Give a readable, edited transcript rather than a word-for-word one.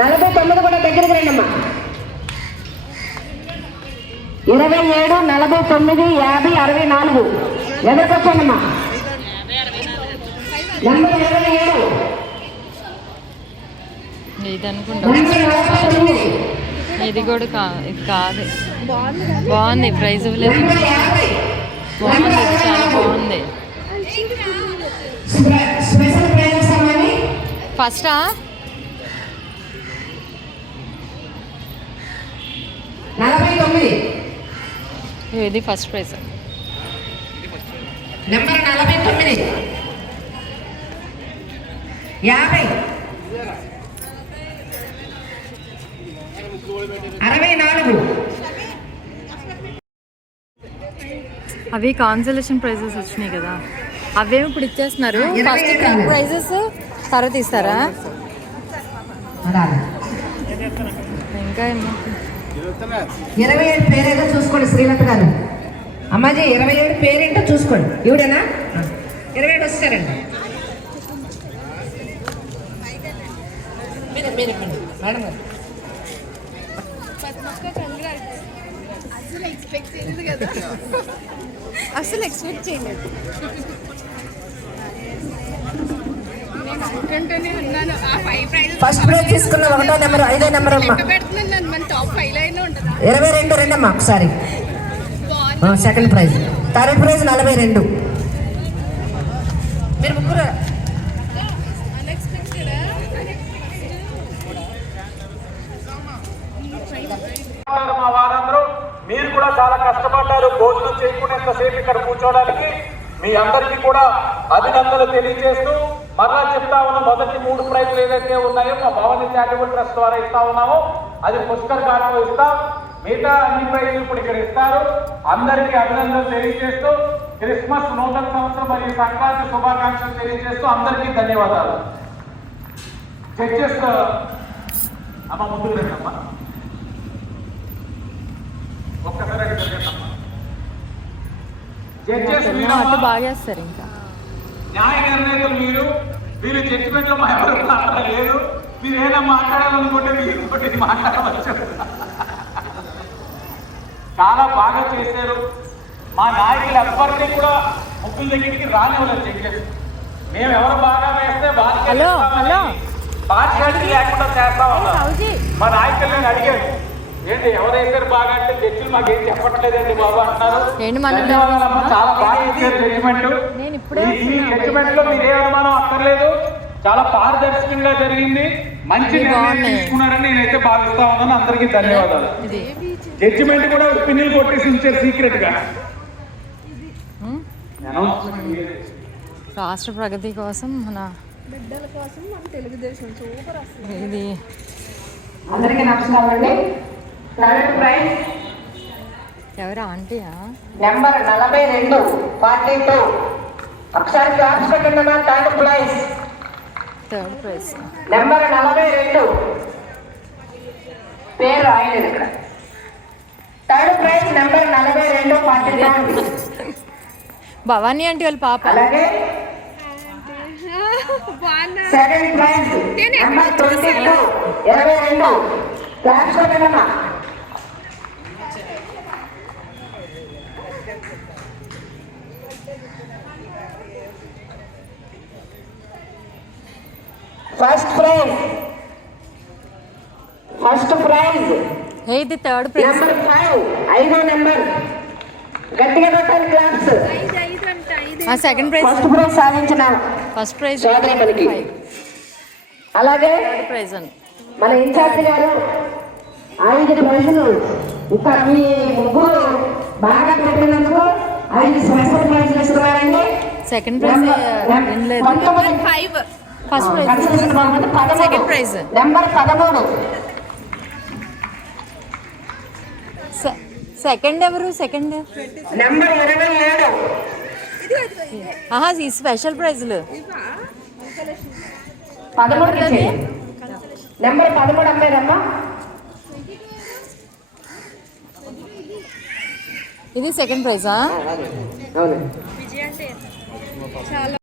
49 కూడా దగ్గరికి రండి అమ్మా. 27, 49, 50, 64 ఎదురుకొచ్చానమ్మా. నెంబర్ 27 ఇది అనుకుంటా. ఇది కూడా ఇది కాదు. బాగుంది, ప్రైజ్ లేదు. బాగుంది, ఇది చాలా బాగుంది. ఫస్టా 49 ఇది ఫస్ట్ ప్రైజ్. నెంబర్ 49, 50, 64 అవి కాన్సలేషన్ ప్రైజెస్ వచ్చినాయి కదా, అవేమి ఇప్పుడు ఇచ్చేస్తున్నారు. ఫస్ట్ 3 ప్రైజెస్ తర్వాత ఇస్తారా? ఇంకా 27 పేరేదో చూసుకోండి శ్రీలత గారు. అమ్మాజీ 27 పేరేంటో చూసుకోండి. ఇవిడేనా 27 వచ్చారండి. మేడం గారు అసలు ఎక్స్పెక్ట్ చేయలేదు. ఫస్ట్ ప్రైజ్ తీసుకున్న 1వ నెంబర్ 5వ నెంబర్ అమ్మా. 22 రండి అమ్మా ఒకసారి. Second prize. Third prize 42. మీరు ముగ్గురు మా వారందరూ మీరు కూడా చాలా కష్టపడ్డారు భోజనం చేయకునేంతసేపు ఇక్కడ కూర్చోవడానికి. మీ అందరికీ కూడా అభినందనలు తెలియజేస్తూ మరలా చెప్తా ఉన్నాం, మొదటి 3 ప్రైజులు ఏదైతే ఉన్నాయో మా భవానీ చారిటబుల్ ట్రస్ట్ ద్వారా ఇస్తా ఉన్నామో అది పుష్కర్ ఘాట్లో ఇస్తాం. మిగతా అన్ని ప్రైజులు ఇప్పుడు ఇక్కడ ఇస్తారు. అందరికీ అభినందనలు తెలియజేస్తూ క్రిస్మస్, నూతన సంవత్సరం మరియు సంక్రాంతి శుభాకాంక్షలు తెలియజేస్తూ అందరికీ ధన్యవాదాలు. జడ్జెస్ అమ్మ ముందుకు రండమ్మా. ఒక్కసారి అటు బాగా చేస్తారు. ఇంకా న్యాయ నిర్ణేతలు మీరు జడ్జిమెంట్ లో మా ఎవరు మాట్లాడలేదు. మీరు ఏదైనా మాట్లాడాలనుకుంటే మీరు మాట్లాడవచ్చు. చాలా బాగా చేశారు. మా నాయకులు ఎవ్వరికి కూడా ముగ్గుల దగ్గరికి రానివ్వలేదు జడ్జెస్. మేము ఎవరు బాగా వేస్తే పార్షియాలిటీ లేకుండా చేస్తా ఉన్నాం. మా నాయకులు నేను అడిగాను, ఏంటి ఎవరైతే బాగా అంటే జడ్జిలు మాకేం చెప్పట్లేదండి బాబు అంటున్నారు. చాలా బాగా ఇచ్చారు జడ్జిమెంట్. ఈ జడ్జిమెంట్ లో మీరే అనుమానం అక్కర్లేదు, చాలా పారదర్శకంగా జరిగింది. మంచి నిర్ణయం తీసుకున్నారని నేనైతే భావిస్తా ఉన్నాను. అందరికీ ధన్యవాదాలు. జడ్జిమెంట్ కూడా పిన్నులు కొట్టేసి ఉంచారు సీక్రెట్ గా. రాష్ట్ర ప్రగతి కోసం మన బిడ్డల కోసం మన తెలుగుదేశం సూపర్. ఇది అందరికీ నమస్కారం అండి. థర్డ్ ప్రైజ్ ఎవరు ఆంటీయా? నెంబర్ 42, 42. ఒకసారి క్లాస్ పెట్టండి. థర్డ్ ప్రైజ్ నెంబర్ 42 పేరు రాయలేదు ఇక్కడ. Third prize number 42, 42. Bhavani aunty వాళ్ళ పాప. అలాగే సెకండ్ ప్రైజ్ నెంబర్ 22, 22. క్లాస్ పెట్టండి. ఫస్ట్ ప్రైజ్ ఇది థర్డ్ ప్రైజ్. నెంబర్ 5, 5వ నెంబర్. గట్టిగా పెట్టాలి claps. Second prize. First praise సాధించిన ఫస్ట్ ప్రైజ్ సోదరిమణికి. అలాగే థర్డ్ ప్రైజ్ మన ఇన్ఛార్జ్ గారు 5 ప్రైజులు ఇంకా మీ ముగ్గురు బాగా పెట్టినందుకు 5 స్పెషల్ ప్రైజులు ఇస్తున్నారండి. Second prize first prize. Second prize number 13. Second ఎవరు? Second number 27. ఈ స్పెషల్ ప్రైజ్లు 13. నెంబర్ 13 అమ్మాయిరమ్మా. ఇది సెకండ్ ప్రైజా? అవును. చాలా